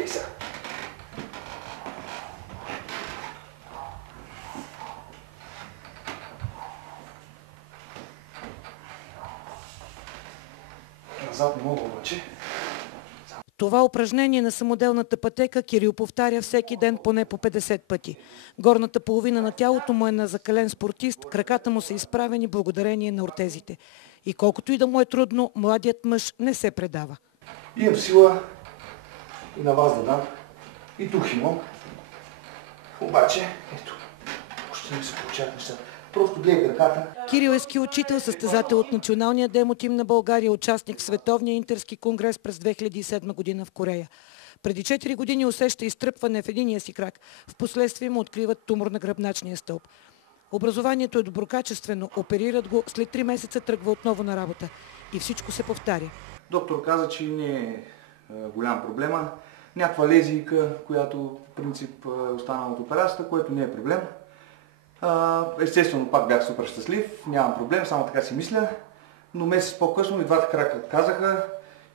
Ей сега. Назад не мога обаче. Това упражнение на самоделната пътека Кирил повтаря всеки ден поне по 50 пъти. Горната половина на тялото му е на закален спортист, краката му са изправени благодарение на ортезите. И колкото и да му е трудно, младият мъж не се предава. Имам сила и на вас да дам. И тук имам. Обаче, ето, още не се получават нещата. Просто гледай краката. Кирил е ски учител, състезател от националния демотим на България, участник в Световния интерски конгрес през 2007 година в Корея. Преди 4 години усеща изтръпване в единия си крак. Впоследствие му откриват тумор на гръбначния стълб. Образованието е доброкачествено, оперират го, след 3 месеца тръгва отново на работа. И всичко се повтаря. Доктор каза, че не е голям проблема. Някаква лезийка, която в принцип е останала от операцията, което не е проблем. Естествено, пак бях супер щастлив, нямам проблем, само така си мисля. Но месец по-късно и двата крака казаха,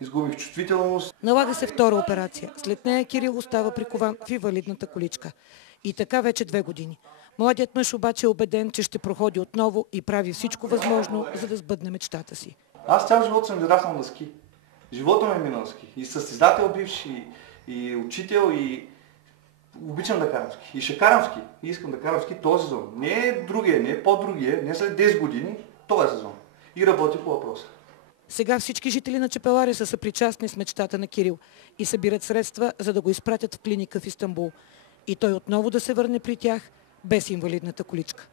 изгубих чувствителност. Налага се втора операция. След нея Кирил остава прикован в инвалидната количка. И така вече 2 години. Младият мъж обаче е убеден, че ще проходи отново и прави всичко възможно, за да сбъдне мечтата си. Аз цял живот съм израснал на ски. Живота ми е минал ски. И състезател бивш, и учител, и обичам да карам ски. И ще карам ски. И искам да карам ски този сезон. Не другия, не по-другия, не след 10 години, този сезон. И работя по въпроса. Сега всички жители на Чепеларе са съпричастни с мечтата на Кирил и събират средства, за да го изпратят в клиника в Истанбул. И той отново да се върне при тях без инвалидната количка.